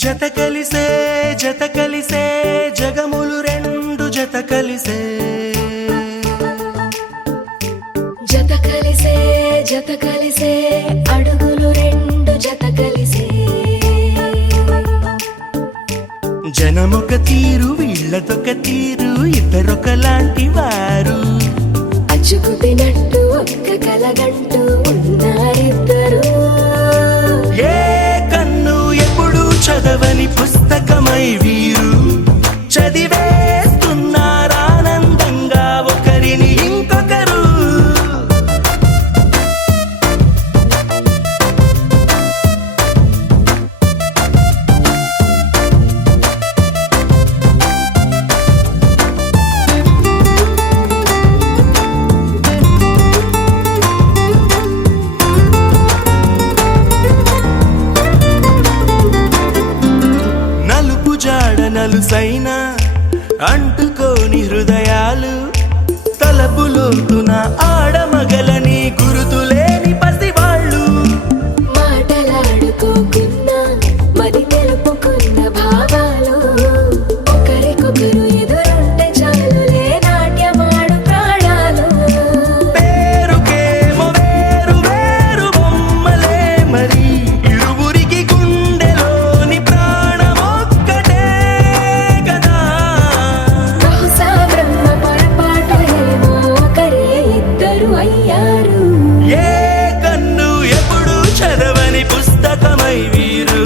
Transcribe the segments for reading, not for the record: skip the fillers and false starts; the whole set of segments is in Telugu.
జత కలిసే జగములు రెండు జత కలిసే అడుగులు రెండు జత కలిసే జనమొక తీరు వీళ్ళదొక తీరు ఇద్దరొకలాంటి వారు అచ్చుకు తినట్టు ఒక్క కలగంటూ ఉన్నారిద్దరు ఏ కన్ను ఎప్పుడు చదవని పుస్తకమై వీరు చదివేస్తున్నారానందంగా ఒకరిని ఇంకొకరు నలుసైన అంటుకోని హృదయాలు తలపులోతున ఆడమగలని గురుతులేని పసివాళ్ళు మాటలాడుకోకున్నా మరి తెలుపుకున్న భావాలు ఒకరికొకరు ఎదురుంటే చాలులే నాట్యమాడు ప్రాణాలు పేరుకేమో వేరు వేరు బొమ్మలే మరి ఇరువురికి గుండెలోని ప్రాణమొక్కటే కదా బహుశా బ్రహ్మ పొరపాటు ఏమో ఒకరే ఇద్దరు అయ్యారు ఏ కన్ను ఎప్పుడు చదవని పుస్తకమై వీరు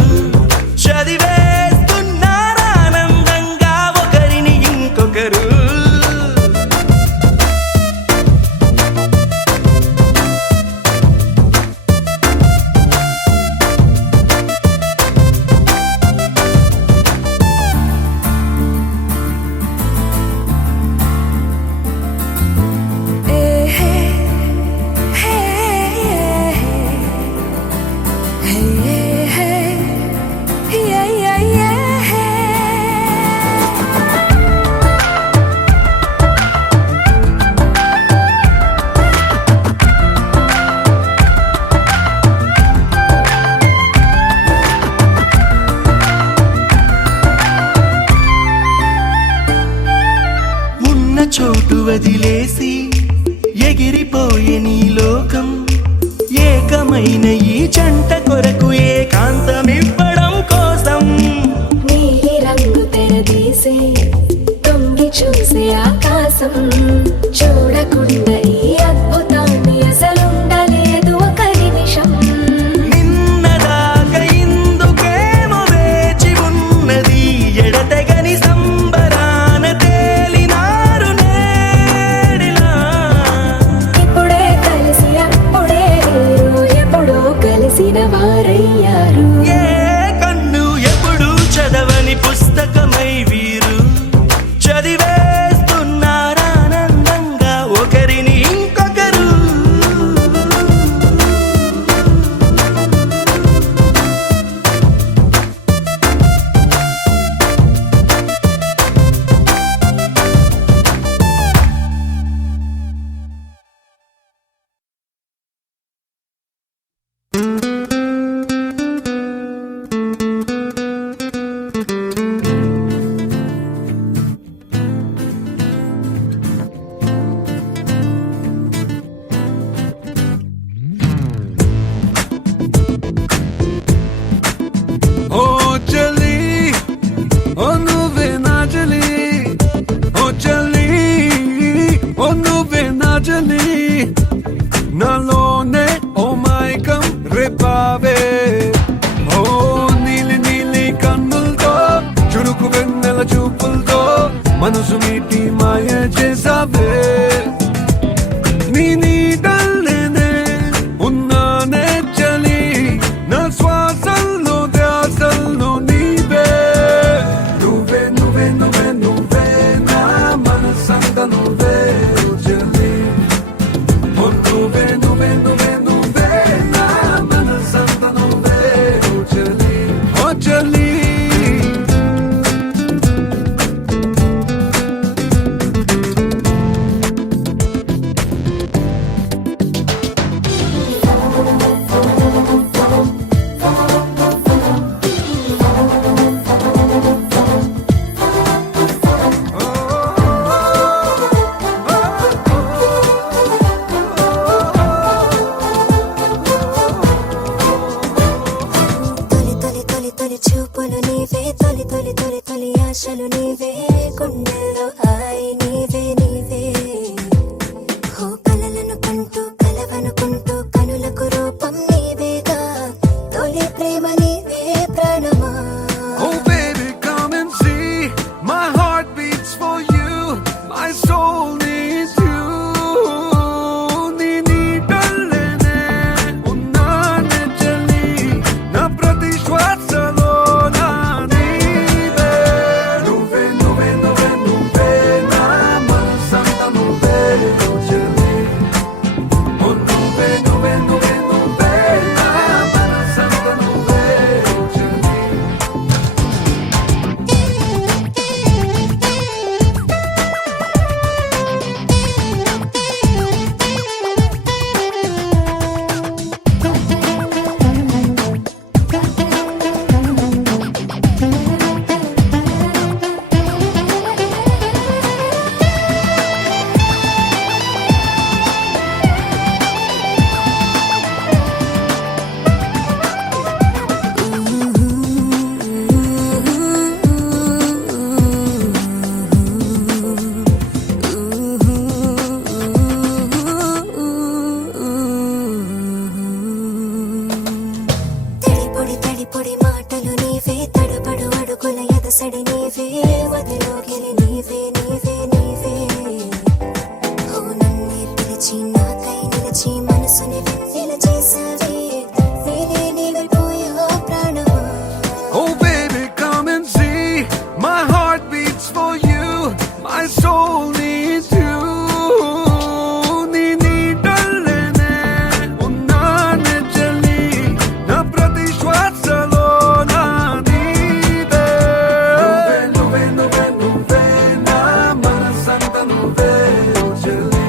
చదివేస్తున్నారానందంగా ఒకరిని ఇంకొకరు చోటు వదిలేసి ఎగిరిపోయే నీ లోకం ఏకమైన ఈ జంట కొరకు ఏకాంతమివ్వడం కోసం నీలి రంగు తెరదీసే తొంగి చూసే ఆకాశం చూడకుండా ఈ అద్భుతాన్ని అసలుండలేదు ఒక నిమిషం నిన్నదాకా ఇందుకేమో వేచి ఉన్నది ఎడతెగని సంబరాన తేలినారు నేడిలా ఇప్పుడే కలిసి అప్పుడే వీరు ఎప్పుడో కలిసిన వారయ్యారు ఏ కన్ను ఎప్పుడు చదవని పుస్తకమై వీరు చదివేస్తున్నారానందంగా పిలిచి నాకై నిలిచి మనసుని వెన్నెల చేసావే నేనే నీవైపోయా ప్రాణమా Oh baby, come and see. My heart beats for you. My soul needs you. నీ నీడల్లనే ఉన్నానే చెల్లి. నా ప్రతి శ్వాసలో నా నీవే. నువ్వే, నువ్వే, నువ్వే, నువ్వే. నా మనసంతా నువ్వే, ఓ చెల్లి.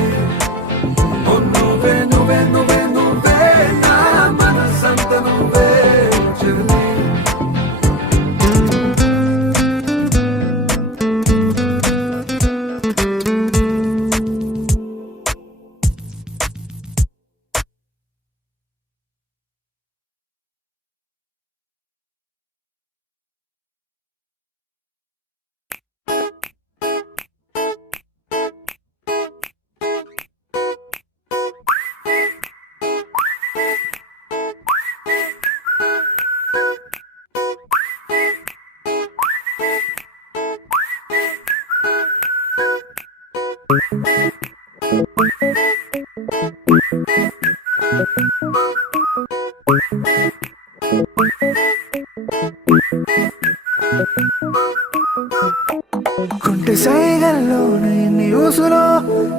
Oh నువ్వే, నువ్వే, నువ్వే, నువ్వే. నా మనసంతా నువ్వే, ఓ చెల్లి. కుంటి సైగల్లోన ఎన్ని ఊసులో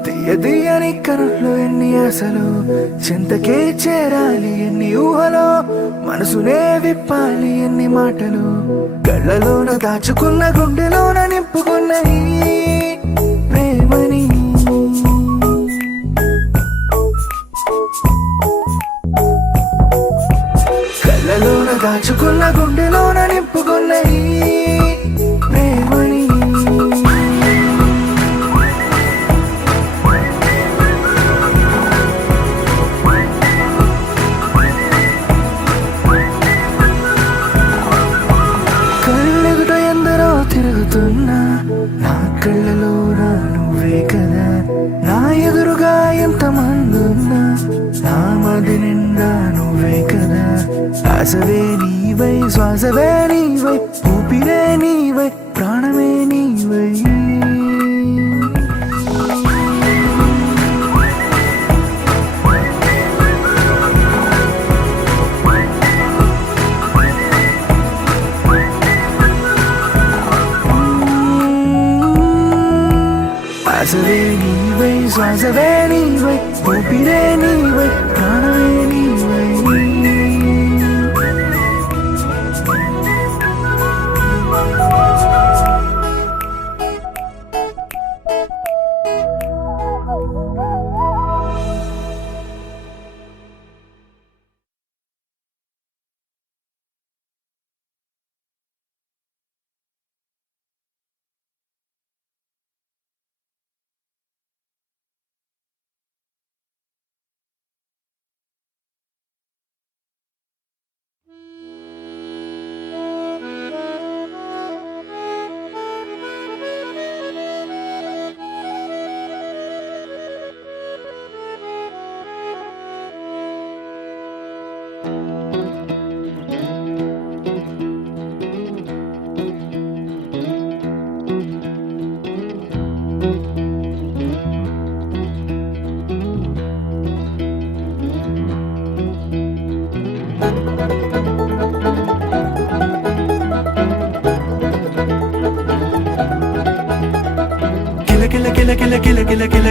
తీయని కనుల్లో ఎన్ని ఆశలు చింతకే చేరాలి ఎన్ని ఊహలో మనసునే విప్పాలి ఎన్ని మాటలు కళ్ళలోన దాచుకున్న గుండెలోన నింపుకున్న ఈ ప్రేమని కళ్ళలోన దాచుకున్న గుండెలోన నింపుకున్న ఈ ప్రేమని కళ్ళెదుట ఎందరో తిరుగుతున్నా నా కళ్ళలో నువ్వే కదా నా ఎదురుగా ఎంతమంది ఉన్నా నా మది నిండా నువ్వే కదా ఆశవే నీవై శ్వాసవే నీవై ఊపిరే నీవై ప్రాణమే నీవై ఆశవే నీవై శ్వాసవే నీవై ఊపిరే నీవై ప్రాణమే నీవై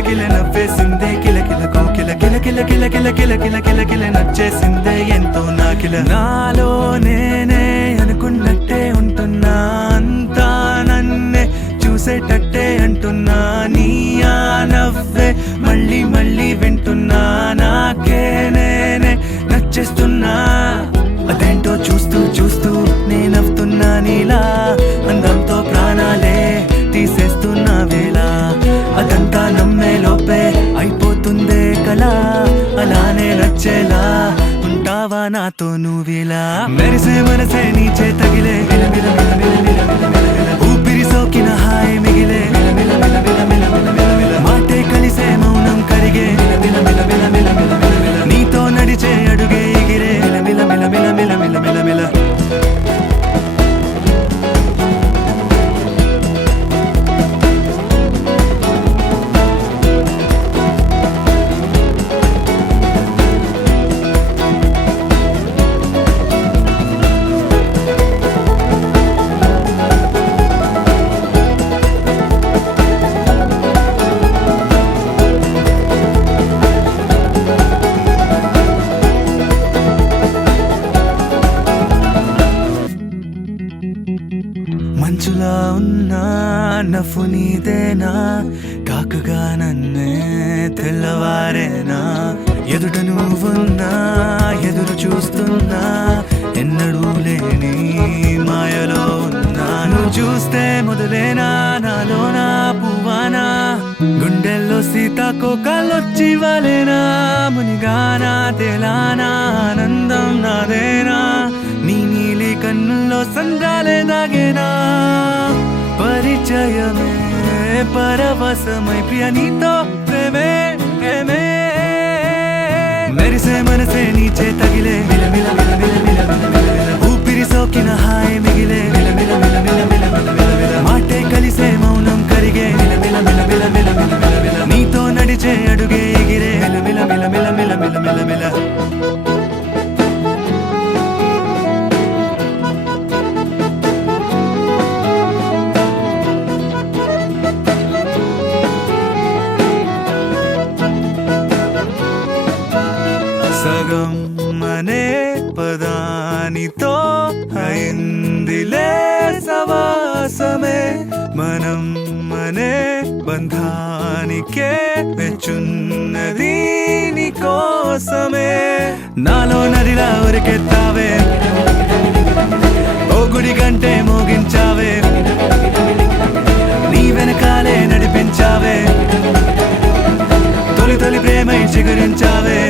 కిల నవ్వేసిందే కిల కిల కోకిల కిల కిల కిల కిల కిల కిల కిల కిల నచ్చేసిందే ఎంతో నాకిల నాలో నేనే అనుకున్నట్టే ఉంటున్నా అంతా నన్నే చూసేటట్టే అంటున్నా నీ ఆ నవ్వే మళ్ళీ మళ్ళీ వింటున్నా నాకే నేనే నచ్చేస్తున్నా అదేంటో చూస్తూ చూస్తూ నేనవుతున్నా నీలా అందంతో ప్రాణాలే తీసేస్తున్నా వేళ అదంతా నమ్మే లోపే అయిపోతుందే కళ అలానే నచ్చేలా ఉంటావా నాతో నువ్విలా మెరిసే మనసే నీ చేతగిలే ఊపిరి సోకిన హాయి మిగిలే మాటే కలిసే మౌనం కరిగే నీతో నడిచే అడుగే ఎగిరే మిల మిల మిల మిల మిల మిల మిల నవ్వు నీదేనా కాకుగా నన్నే తెల్లవారేనా ఎదుట నువ్వున్నా ఎదురు చూస్తున్నా ఎన్నడూ లేని మాయలో ఉన్నా నువ్వు చూస్తే మొదలేనా నాలోనా పువ్వానా గుండెల్లో సీతాకోకాలొచ్చి వాలేనా మునిగానా తేలానా ఆనందం నాదేనా నీ నీలి కన్నుల్లో సంద్రాలే దాగేనా పరిచయమే పరవశమై ప్రియ నీతో ప్రేమే ప్రేమే మెరిసే మనసే నీచే తగిలే మిల మిల మిల మిల మిల మిల మిల మిల ఊపిరి సోకిన హాయ్ మిగిలే మిల మిల మిల మిల మిల మిల మిల మిల మాటే కలిసే మౌనం కరిగే మిల మిల మిల మిల మిల మిల మిల మిల నీతో నడిచే అడుగే ఎగిరే మిల మిల మిల మిల మిల మిల మిల మిల సగం అనే పదానితో అయిందిలే సవాసమే మనం అనే బంధానికే మెచ్చున్నది నీ కోసమే నాలో నదిలా ఉరికెత్తావే ఓ గుడి గంటే మోగించావే నీ వెనకాలే నడిపించావే తొలి తొలి ప్రేమై చిగురించావే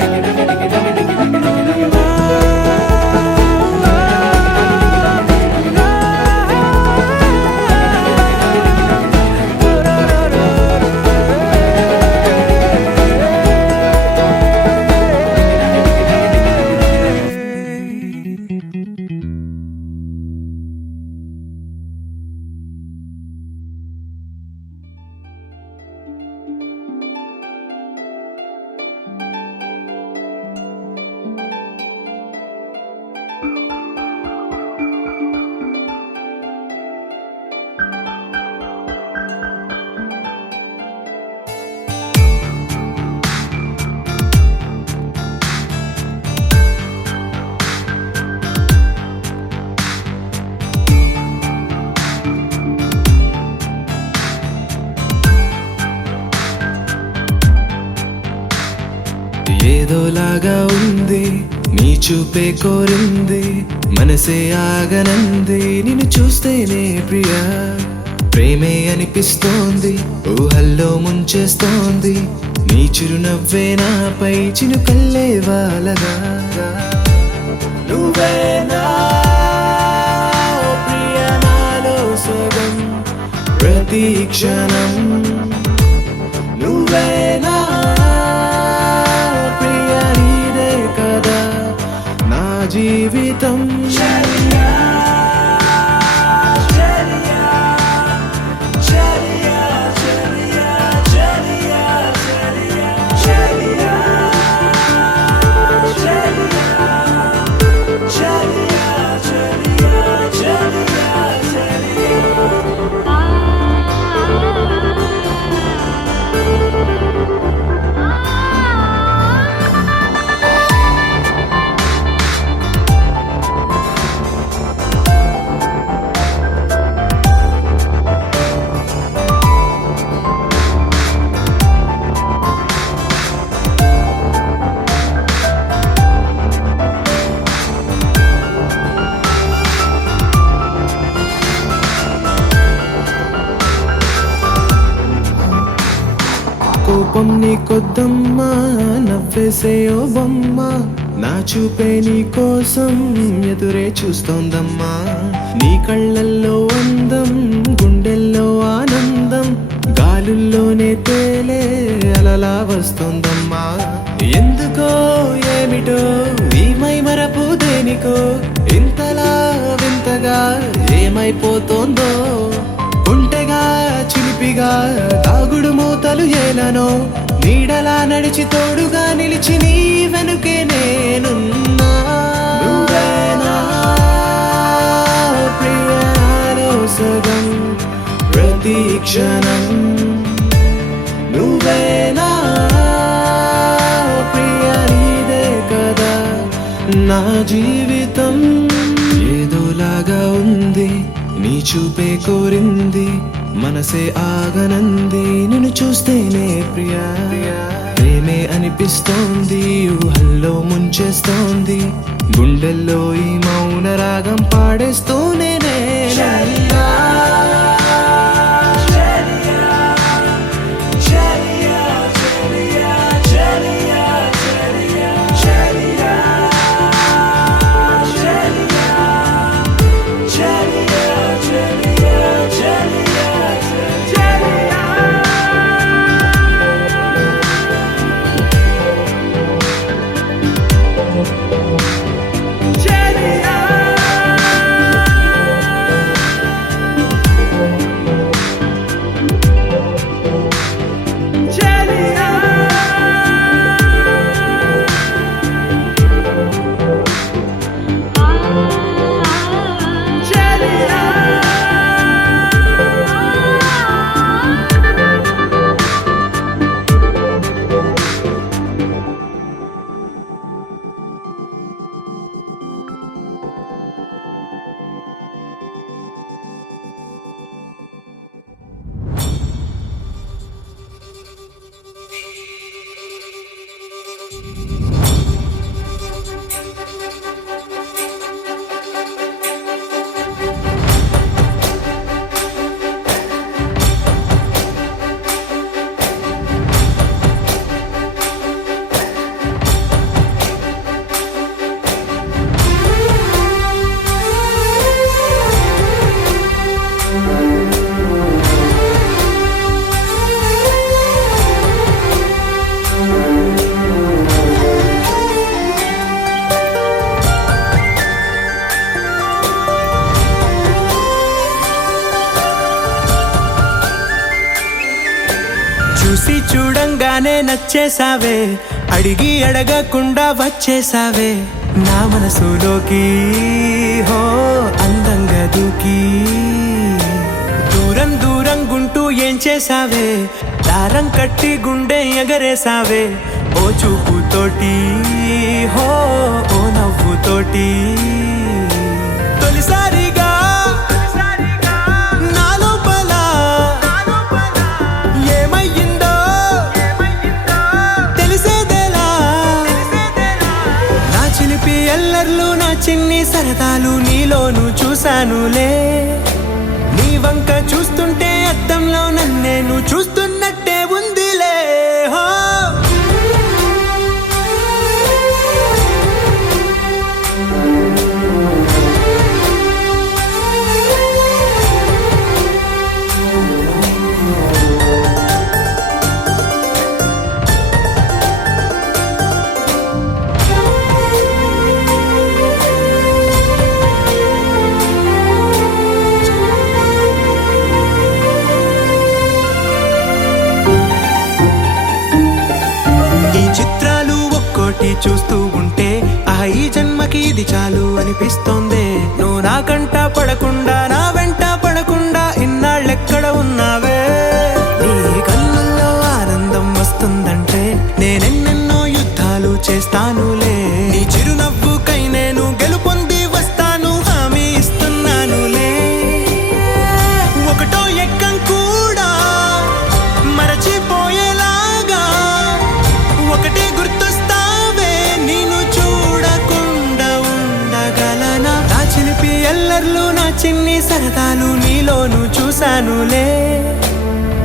ఏదోలాగా ఉంది నీ చూపే కోరింది మనసే ఆగనంది నిన్ను చూస్తేనే ప్రియా ప్రేమే అనిపిస్తోంది ఊహల్లో ముంచేస్తోంది నీ చిరునవ్వే నాపై చినుకల్లే వాలగా నువ్వేనా ఓ ప్రియా నాలో సగం ప్రతి క్షణం నువ్వేనా జీవితం చలియా చలియా చలియా చలియా చలియా చలియా చలియా చలియా చలియా చలియా చలియా కోపం నీ కొద్దమ్మా నవ్వేసే ఓ బొమ్మ నా చూపే నీ కోసం ఎదురే చూస్తోందమ్మా నీ కళ్ళల్లో అందం గుండెల్లో ఆనందం గాలుల్లోనే తేలే అలలా వస్తోందమ్మా ఎందుకో ఏమిటో ఈ మై మరపు దేనికో ఇంతలా వింతగా ఏమైపోతోందో ఒంటెగా చిలిపిగా తాగుడు మూతలు ఏలనో నీడలా నడిచి తోడుగా నిలిచి నీ వెనుకే నేనున్నా నువ్వేనా ప్రియాలో సగం ప్రతి క్షణం నువ్వేనా ప్రియా నీదే కదా నా జీవితం ఏదోలాగా ఉంది నీ చూపే కోరింది మనసే ఆగనంది నిన్ను చూస్తేనే ప్రియా ప్రేమే అనిపిస్తోంది ఊహల్లో ముంచేస్తోంది గుండెల్లో ఈ మౌన రాగం పాడేస్తూనే నేనల్లా. చూసి చూడంగానే నచ్చేసావే అడిగి అడగకుండా వచ్చేసావే నా మనసులోకి హో అందంగా దూకి దూరం దూరం గుంటూ ఏం చేసావే దారం కట్టి గుండె ఎగరేసావే ఓ చూపుతోటి హో ఓ నవ్వుతోటి తొలిసారిగా ఎల్లర్లు నా చిన్ని సరదాలు నీలోను చూశానులే నీ వంక చూస్తుంటే అద్దంలో నన్నేను చూస్తున్నట్టే ఉందిలే హో చూస్తూ ఉంటే ఈ జన్మకి ఇది చాలు అనిపిస్తోంది నువ్వు నా కంట పడకుండా నా వెంట పడకుండా ఇన్నాళ్ళెక్కడ ఉన్నావే నీ కళ్ళల్లో ఆనందం వస్తుందంటే నేనెన్నెన్నో యుద్ధాలు చేస్తానులే నీ చిరునవ్వుకై నేను గెలుపొంది వస్తాను హామీ ఇస్తున్నానులే ఒకటో ఎక్కం కూడా మరచిపోయేలాగా ఒకటే గుర్తొస్తా ఎల్లర్లు నా చిన్ని సరదాలు నీలోను చూశానులే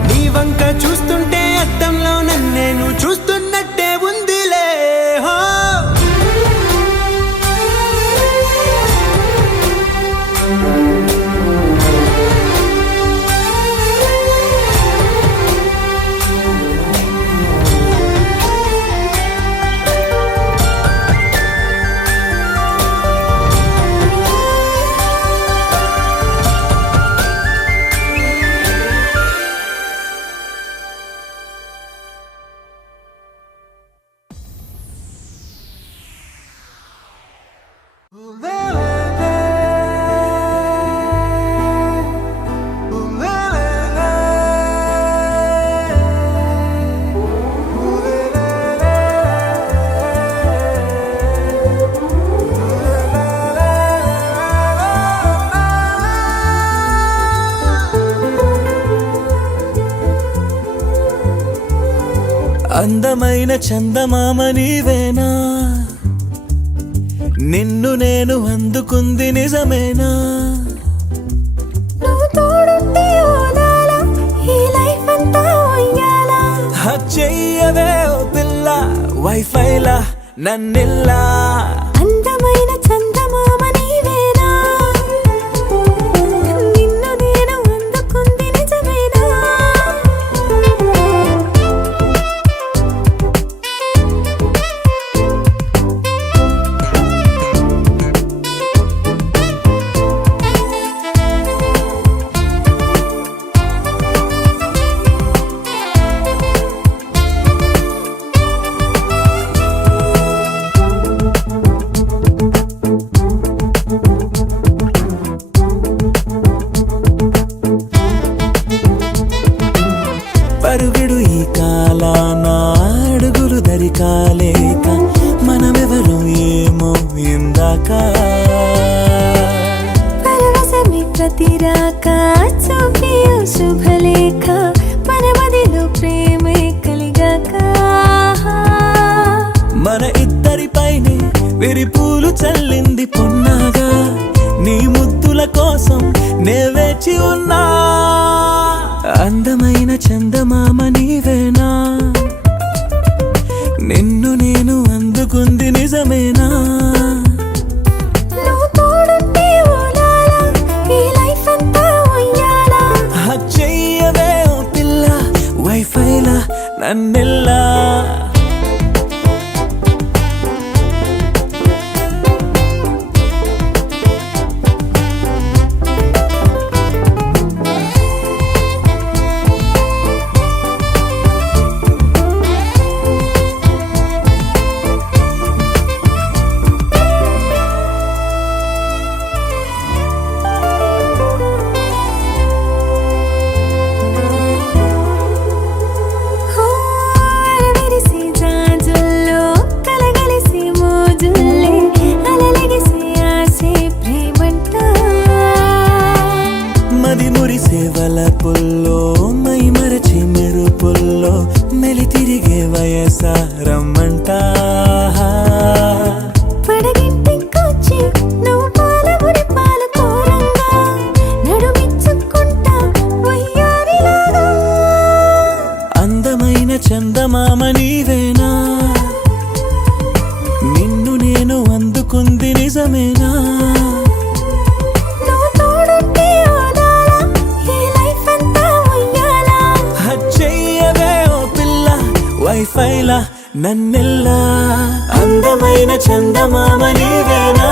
నీ వంక చూస్తుంటే అద్దంలో నన్నేను చూస్తున్నట్టే ఉందిలే హో అందమైన చందమామ నీవేనా, నిన్ను నేను అందుకుంది నిజమేనా. నువ్వు తోడుంటే ఓదాల ఈ లైఫ్ అంతా ఉయ్యాలా. హక్ చెయ్యవే ఓ పిల్ల వైఫైలా నన్నిల్లా. అందమైన చందమామ నీవేనా, నిన్ను నేను అందుకుంది నిజమేనా. పరుగిడు ఈ కాలాన అడుగులు దరికాలేక మనమెవరు ఏమో ఇందాక. పరవశమే ప్రతిరాక చూపి ఓ శుభలేఖ మన మదిలో ప్రేమే కలిగాక. మన ఇద్దరిపైనే విరిపూలు చల్లింది పొన్నాగా, నీ ముద్దుల కోసం నే వేచి ఉన్నా. అందమైన చందమామ నీవేనా, నిన్ను నేను అందుకుంది నిజమేనా. నువ్వు తోడుంటే ఓలాల ఈ లైఫ్ అంతా ఉయ్యాలా. హక్ చెయ్యవే ఓ పిల్ల వైఫైలా నన్నిల్లా. విరిసి జాజుల్లో కలగలిసి మోజుల్లే అలలగిసి ఆసే ప్రేమంట. మది మురిసే వలపుల్లో మై మరచి మెరుపుల్లో మెలి తిరిగే వయసారమ్మంట. పడగింటికొచ్చి నువ్వు పాలబురి పాల కోరంగా నడుమిచ్చుకుంటా వయ్యారిలాగా. అందమైన చందమామ నీవేనా, నిన్ను నేను అందుకుంది నిజమేనా. నువ్వు తోడుంటే ఓదాల ఈ లైఫ్ అంతా ఉయ్యాలా. హక్ చెయ్యవే ఓ పిల్ల వైఫైలా నన్నిల్లా. అందమైన చందమామ నీవేనా,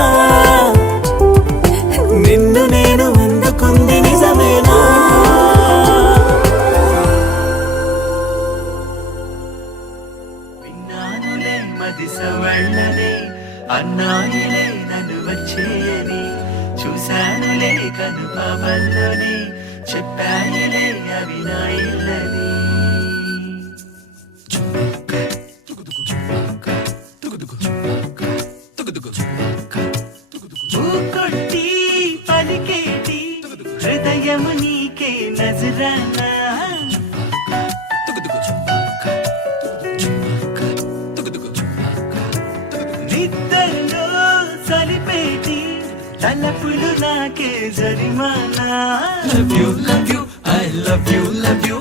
నిన్ను నేను అందుకుంది నిజమేనా. విన్నానులే మది సవళ్ళనే అన్నాయిలే నన్ను వచ్చేయని, చూశానులే కను పాపల్లోనే చెప్పాయిలే అవి నా ఇల్లని. కొట్టి పలికేటి హృదయము నీకే నజరానా. నిద్దల్లో సలిపేటి తలపులు నాకే జరిమానా. Love you, love you, I love you, love you,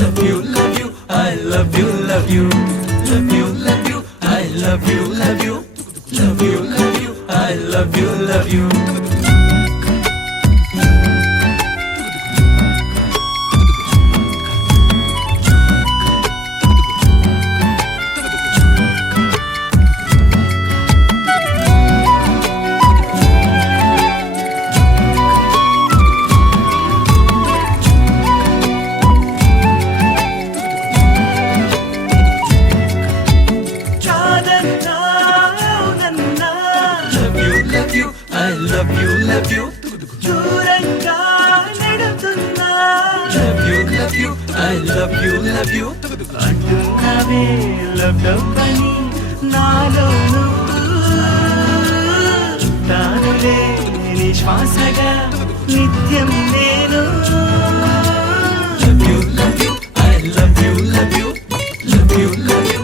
love you, love you, I love you, love you, love you, love you, I love you, love you, love you, love you, I love you, love you. love you, దూరంగా నెడుతున్నా. Love you, I love you, అంటున్నావే love అని నాలోను. తానులే నీ శ్వాసగా నిత్యం నేను. Love you, I love you,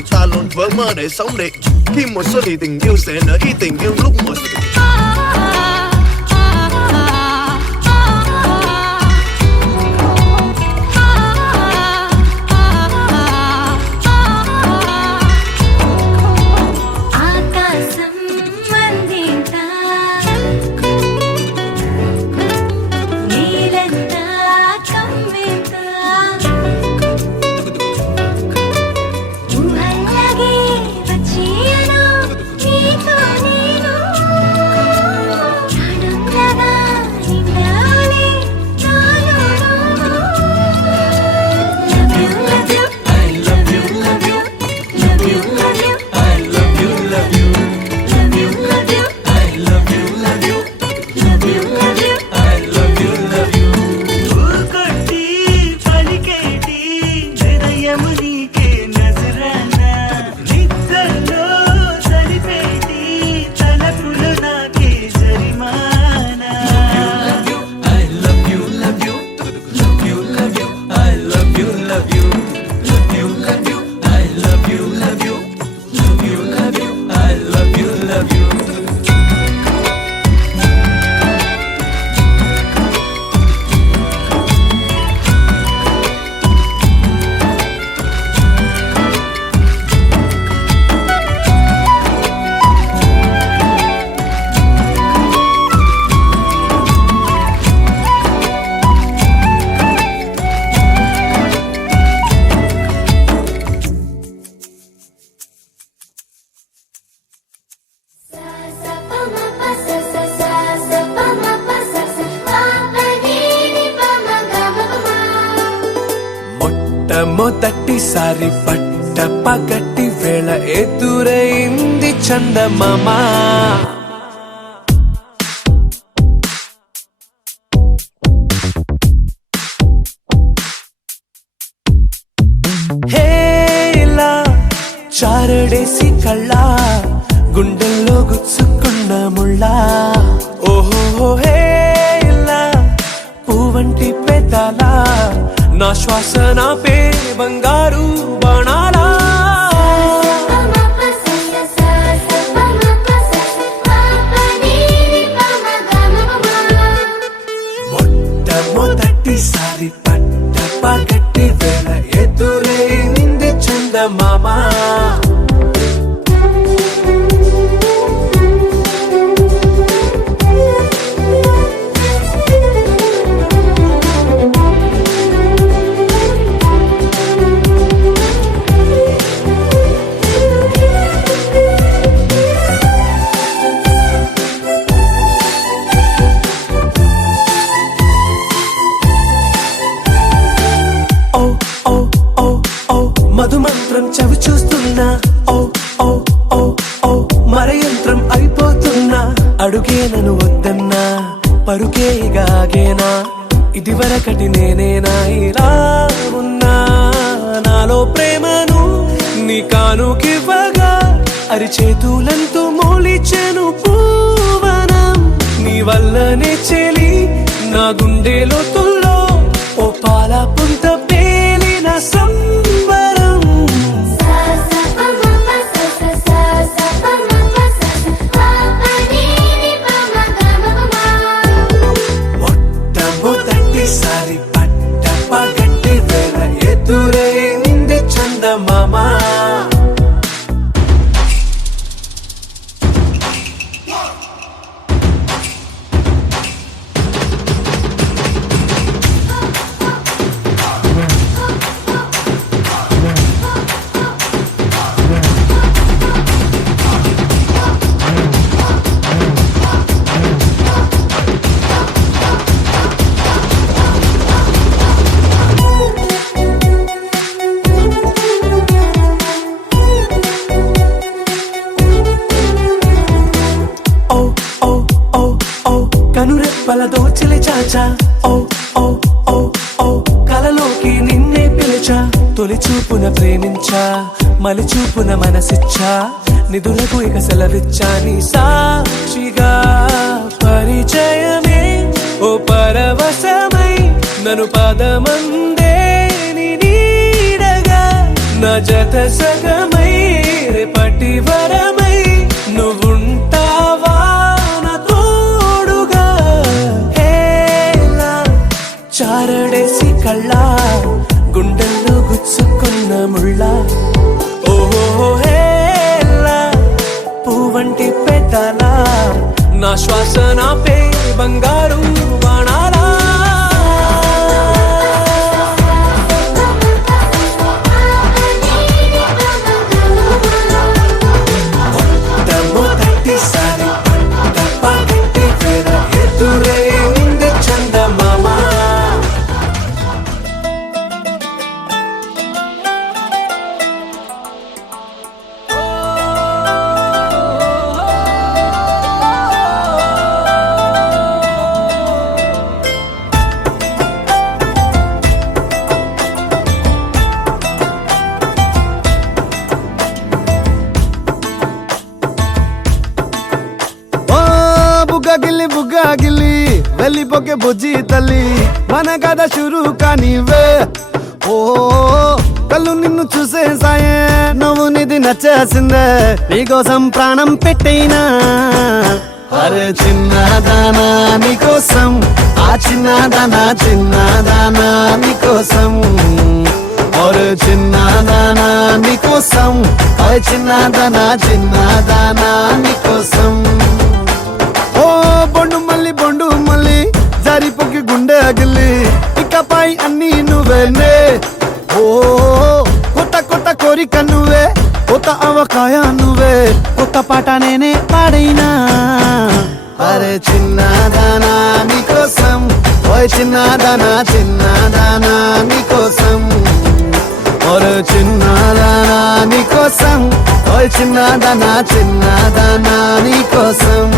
你擦轮ထွက်မှတဲ့ဆုံးတဲ့ခိမဆွနေတင်ယူစဲနေ一定要碌မစ ఆకాశం మందింతా నీలంతా కమ్మింతా ఊహల్లాగే వచ్చేయను నీతో నేను ప్రాణంలాగా నిండాలి నాలో love you love you love you love you love you love you love you love you I love you love you love you love you I love you love you కొట్టి పలికేటి హృదయము నీకే నజరానా నిద్దల్లో సరిపేటి తలపులు నాకే జరిమానా I love you love you love you love you I love you love you love you love you I love you love you love you love you I love you love you మొట్టమొదటిసారి పట్ట పగటి వేళ ఎదురైంది చందమామ హేలా చారడేసి కళ్ళ గుండెల్లో గుచ్చుకున్న ముళ్ళ ఓహో హేలా పువ్వంటి పెదాల నా శ్వాస నాపే బంగారు బాణాలా మొట్టమొదటిసారి పట్ట పగటి వేళ ఎదురైంది చందమామ ఓ ఓ ఓ ఓ మధుమంత్రం చవి చూస్తున్నా ఓ ఓ ఓ ఓ మరయంత్రం అయిపోతున్నా అడుగే నన్ను వద్దన్నా పరుకేగాగేనా ఇదివరకటి నేనేనా ఇలా ఉన్నా నాలో ప్రేమను నీ కానుకివ్వగా అరిచేతులంతో మోలిచెను పూవనం నీ వల్లనే చెలి నా గుండెలో తుల్లో ఓ పాల పుంత పేలిన సంబరం మొట్టమొదటిసారి పట్ట పగటి వేళ ఎదురైంది చందమామ కనురెప్పల దోచిలి చాచా ఓ ఓ ఓ ఓ కలలోకి నిన్నే పిలిచా తొలి చూపున ప్రేమించా మలి చూపున మనసిచ్చా నిదులకు ఇక సెలవిచ్చా నీ సాక్షిగా పరిచయమే ఓ పరవశమై నన్ను పదమందే నీ నీడగా నా జత సగమై రేపటి వరమై నువ్వుంటావా నా తోడుగా హేలా చారడేసి కళ్ళ గుండెల్లో గుచ్చుకున్న ముళ్ళ ఓహో హేలా పువ్వంటి పెట్టాల నా శ్వాస నాపే బంగారు బాణాలా బుగ్గాగిల్లి వెళ్ళిపోకే బుజ్జి తల్లి మన కథ షురు కానివే ఓ కళ్ళు నిన్ను చూసేసాయే నువ్వు నిధి నచ్చేసిందే నీకోసం ప్రాణం పెట్టైనా అరే చిన్నదానా నీకోసం ఆ చిన్నదానా చిన్నదానా నీకోసం ఒరే చిన్నదానా నీకోసం ఆ చిన్నదానా చిన్నదానా నీకోసం బొండు మళ్ళీ జారిపోకి గుండె అగిలి ఇకపై అన్ని నువ్వేనే ఓ కొత్త కోరిక నువ్వే కొత్త అవకాయ నువ్వే కొత్త పాట నేనే పాడైనా అరే చిన్నదానా నీకోసం ఓయ్ చిన్నదానా చిన్నదానా నీకోసం ఒరే చిన్నదానా నీకోసం ఓయ్ చిన్నదానా చిన్నదానా నీకోసం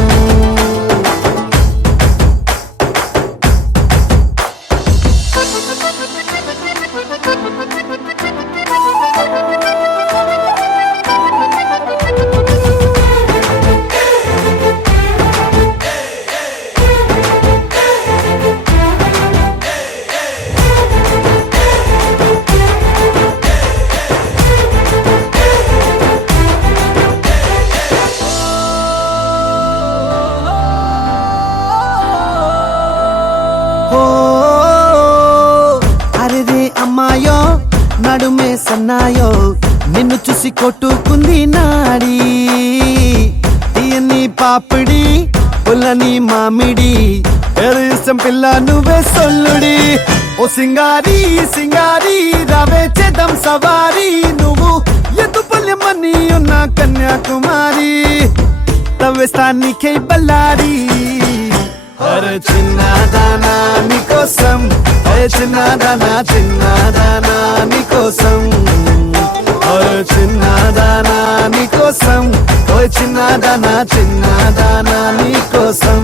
అమ్మాయో నడుమే సన్నాయో నిన్ను చూసి కొట్టుకుంది నాడి తీయని పాపిడి పుల్లని మామిడి ఇష్టం పిల్ల నువ్వే సొల్లుడి ఓ సింగారి సింగారి రావే చేద్దాం సవారి నువ్వు ఎదుపల్లెమని ఉన్న కన్యాకుమారి తవ్వేస్తానికై బల్లారి అరే చిన్నదానా నీకోసం అరే చిన్నదానా చిన్నదానా నీకోసం అరే చిన్నదానా నీకోసం ఓ చిన్నదానా చిన్నదానా నీకోసం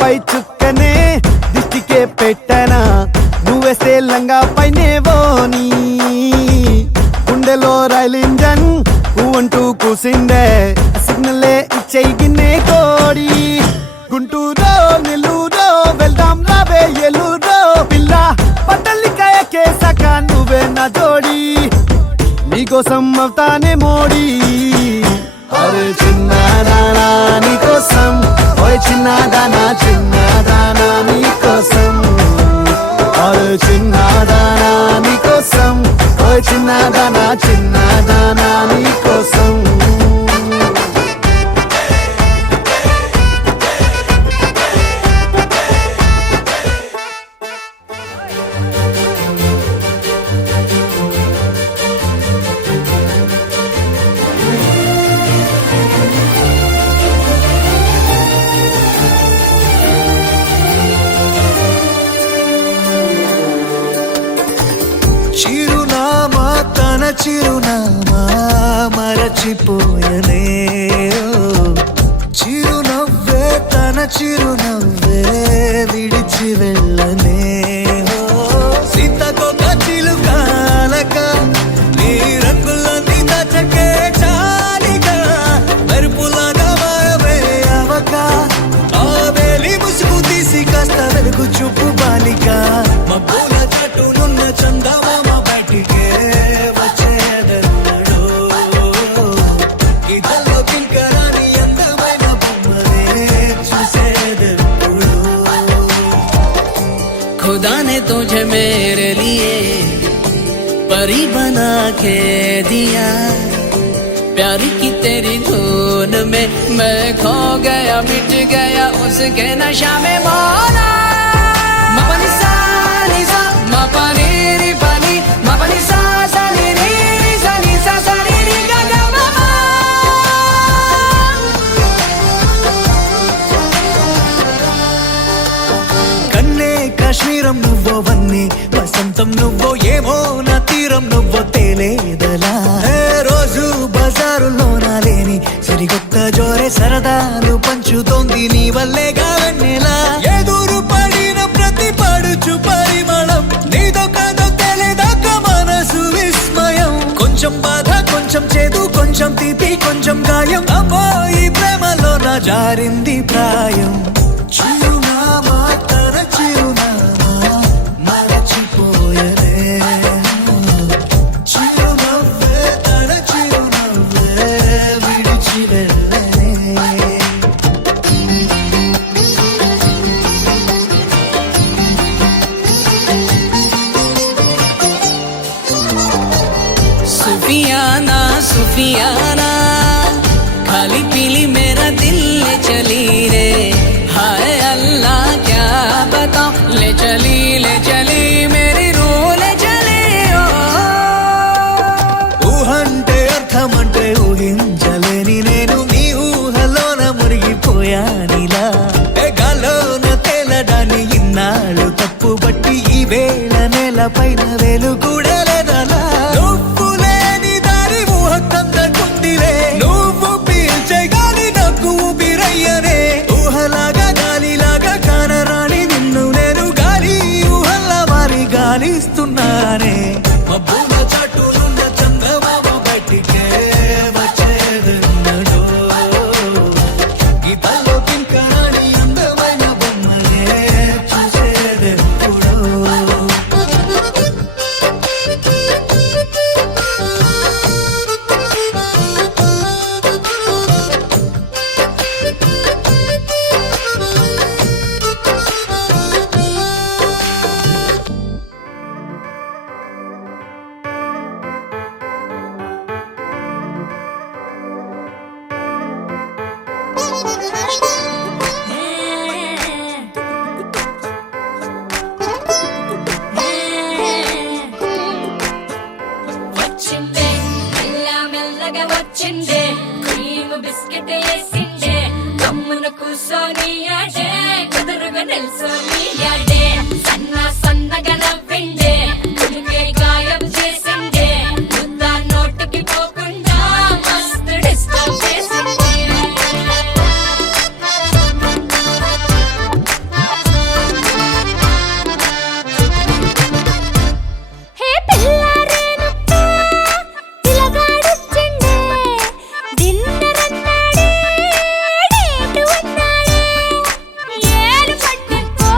పై చుక్కనే దిష్టికే పెట్టనా నువ్వేస్తే లంగా పైనేవోని గుండెలో రైల్ ఇంజన్ అంటూ కూసిందే సిగ్నలే ఇచ్చేయి గిన్నే కోడి గుంటూరో నెల్లూరో వెళ్దాం రావే ఎల్లూరో పిల్ల పట్టలికాయ కేసాక నువ్వే నా జోడి నీకోసం అవుతానే మోడీ అరే చిన్నదానా నీకోసం ఓయ్ చిన్నదానా చిన్నదానా నీకోసం అరే చిన్నదానా నీకోసం ఓయ్ చిన్నదానా చిన్నదానా నీకోసం చిరునామా తన చిరునామా మరచిపోయనే చిరునవ్వు చిరునవ్వే విడిచి వెళ్ళనే సీతకొక చిలుకాలక నీ రంగులన్నీ దచకే చాలిగా మెరుపులాగా మాయమే అవక ఆ వేలి ముసుగు తీసి కాస్త వెలుగు చూపు బాలిక మబ్బుల చాటునున్న చందమామ బయటికే వచ్చేదెన్నడో గీతల్లో కింకరాని అందమైన బొమ్మనే చూసేదెప్పుడు खुदा ने तुझे मेरे लिए परी बना के दिया प्यार की तेरी धुन में मैं खो गया मिट गया उसके नशा में मौला मपनी सा नी सा मपनी री पनी मपनी सा सा नी री री सा नी सा सा नी री गा गा मा मा కన్నే కాశ్మీరం నువ్వో వన్నే వసంతం నువ్వో ఏమో నా తీరం నువ్వో తేలేదలా ఏ రోజు బజారులోన లేని సరికొత్త జోరే సరదాలు పంచుతోంది నీ వల్లేగా వెన్నెలా ఎదురు పడిన ప్రతి పడుచు పరిమళం నీదో కాదో తెలియదాకా మనసు విస్మయం కొంచెం బాధ కొంచెం చేదు కొంచెం తీపి కొంచెం గాయం అమ్మో ఈ ప్రేమలో నా జారింది ప్రాయం చిరునామా తన చిరునామా మరచిపోయనే చిరునవ్వే తన చిరునవ్వే విడిచి వెళ్ళనే सुफियाना सुफियाना खाली पीली मेरा दिल ले चली रे हाय अल्लाह क्या बताऊं ले चली मेरी रूह ले चली ओ ఊహంటే అర్థమంటే ఊహించలేని నేను నీ ఊహలోన మురిగిపోయానిలా గాల్లోన తేలడాన్ని ఇన్నాళ్ళు తప్పుబట్టి ఈ వేళ నేల పైన వేలు కూడా లేదలా నువ్వు లేని దారి ఊహ కందకుందిలే నువ్వు పీల్చే గాలి నాకు ఊపిరయ్యనే ఊహలాగా గాలిలాగా కానరాని నిన్ను నేను గాలి ఊహల్లా మారి గాలిస్తున్నానే మబ్బుల చాటునున్న చందమామ బయటికే వచ్చేదెన్నడో గీతల్లో కింకరాని అందమైన బొమ్మనే చూసేదెప్పుడో వచ్చిందే మెల్ల మెల్లగా వచ్చిందే క్రీమ్ బిస్కెట్ వేసిందే గమ్మున కూసోని ఆడే కుదురుగా నిల్సోని ఆడే సన్నగా నవ్విందే కుడికే గాయం చేసిందే ముద్ద నోటికి పోకుండా మస్తు డిస్టర్బ్ చేసిందే హే పిల్లారేనప్ప పిలగాడొచ్చిండే డిన్నర్ అన్నాడే డేటు అన్నాడే ఏలు పట్టుకో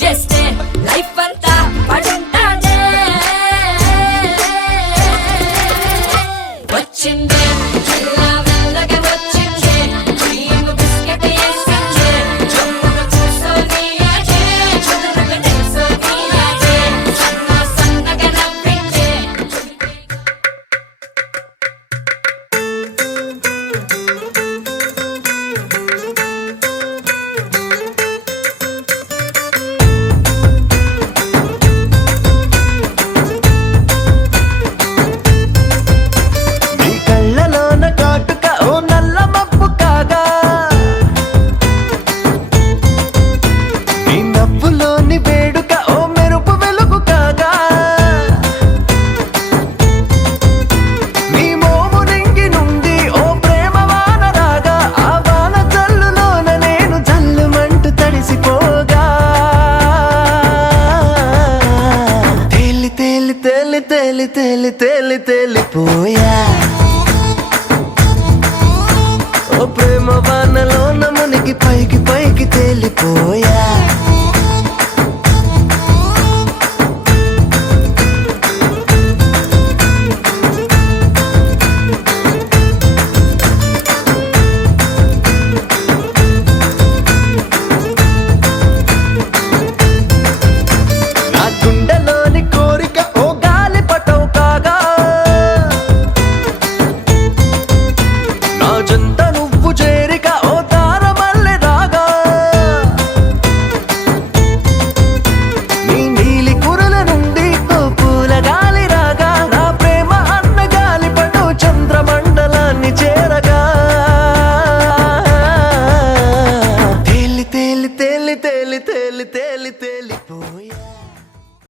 చేస్తే లైఫ్ అంతా పడుంటాదే వచ్చిందే చిల్లా మెల్లగా వచ్చిందే క్రీమ్ బిస్కెట్ వేసిందే జమ్మున కూర్చొని ఆడే చదువుకు తెలుసోని ఆడే సన్నగా నవ్విందే నీ కళ్ళలోన కాటుక ఓ నల్ల మబ్బు కాగా నీ నవ్వులోని వేడుక ఓ మెరుపు వెలుగు కాగా నీ మోము రింగి నుండి ఓ ప్రేమ వాన రాగా ఆ వాన జల్లులోన నేను జల్లుమంటూ తడిసిపోగా తేలి తేలి తేలి తేలి తేలి తేలి తేలిపోయా ఓ ప్రేమ వానలోన మునిగి పైకి పైకి తేలిపోయా నా గుండెలోని కోరిక ఓ గాలి పటం కాగా నా జంట నువ్వు చేరిక ఓ తారమల్లె రాగా నీ నీలి కురుల నుండి ఓ పూల గాలి రాగా నా ప్రేమ అన్న గాలి పటు చంద్రమండలాన్ని చేరగా తేలి తేలి తేలి తేలి తేలి తేలి తేలిపోయి